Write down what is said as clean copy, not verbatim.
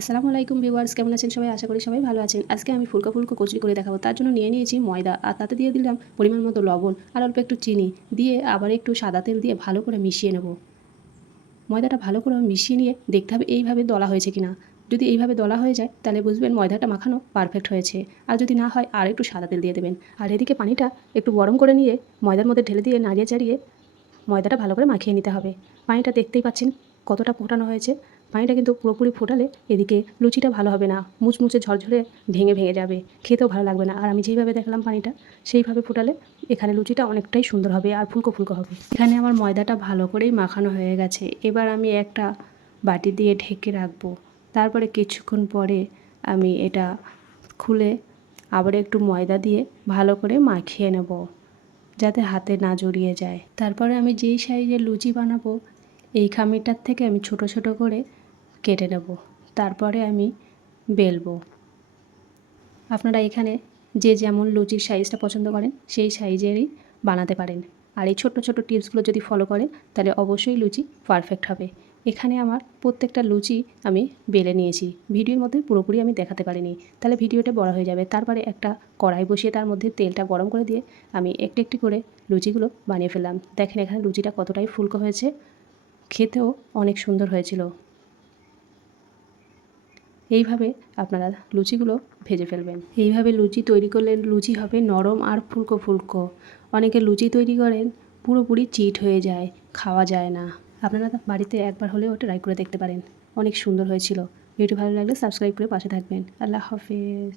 আসসালামু আলাইকুম ভিউয়ার্স, কেমন আছেন সবাই? আশা করি সবাই ভালো আছেন। আজকে আমি ফুলকো ফুলকো কচুরি করে দেখাবো। তার জন্য নিয়ে নিয়েছি ময়দা, আর তাতে দিয়ে দিলাম পরিমাণ মতো লবণ আর অল্প একটু চিনি দিয়ে আবার একটু সাদা তেল দিয়ে ভালো করে মিশিয়ে নেব। ময়দাটা ভালো করে মিশিয়ে নিয়ে দেখতে হবে এইভাবে দলা হয়েছে কিনা। যদি এইভাবে দলা হয়ে যায় তাহলে বুঝবেন ময়দাটা মাখানো পারফেক্ট হয়েছে। আর যদি না হয় আর একটু সাদা তেল দিয়ে দেবেন। আর এদিকে পানিটা একটু গরম করে নিয়ে ময়দার মধ্যে ঢেলে দিয়ে নাড়িয়ে চাড়িয়ে ময়দাটা ভালো করে মাখিয়ে নিতে হবে। পানিটা দেখতেই পাচ্ছেন কতটা ফোটানো হয়েছে। পানিটা কিন্তু পুরোপুরি ফোটালে এদিকে লুচিটা ভালো হবে না, মুচমুচে ঝরঝরে ভেঙে ভেঙে যাবে, খেতেও ভালো লাগবে না। আর আমি যেইভাবে দেখলাম পানিটা সেইভাবে ফোটালে এখানে লুচিটা অনেকটাই সুন্দর হবে আর ফুলকো ফুলকো হবে। এখানে আমার ময়দাটা ভালো করেই মাখানো হয়ে গেছে। এবার আমি একটা বাটি দিয়ে ঢেকে রাখবো। তারপরে কিছুক্ষণ পরে আমি এটা খুলে আবার একটু ময়দা দিয়ে ভালো করে মাখিয়ে নেব, যাতে হাতে না জড়িয়ে যায়। তারপরে আমি যেই সাইজের লুচি বানাবো এই খামিরটার থেকে আমি ছোট ছোট করে কেটে নেব। তারপরে আমি বেলবো। আপনারা এখানে যে যেমন লুচির সাইজটা পছন্দ করেন সেই সাইজেরই বানাতে পারেন। আর এই ছোট্ট ছোট্ট টিপসগুলো যদি ফলো করেন তাহলে অবশ্যই লুচি পারফেক্ট হবে। এখানে আমার প্রত্যেকটা লুচি আমি বেলে নিয়েছি। ভিডিওর মধ্যে পুরোপুরি আমি দেখাতে পারিনি, তাহলে ভিডিওটা বড় হয়ে যাবে। তারপরে একটা কড়াই বসিয়ে তার মধ্যে তেলটা গরম করে দিয়ে আমি একটি একটি করে লুচিগুলো বানিয়ে ফেললাম। দেখেন এখানে লুচিটা কতটাই ফুলকো হয়েছে, খেতেও অনেক সুন্দর হয়েছিল। এইভাবে আপনারা লুচিগুলো ভেজে ফেলবেন। এইভাবে লুচি তৈরি করলে লুচি হবে নরম আর ফুলকো ফুলকো। অনেকে লুচি তৈরি করেন পুরোপুরি চিট হয়ে যায়, খাওয়া যায় না। আপনারা বাড়িতে একবার হলেও ট্রাই করে দেখতে পারেন, অনেক সুন্দর হয়েছিল। ভিডিও ভালো লাগলে সাবস্ক্রাইব করে পাশে থাকবেন। আল্লাহ হাফেজ।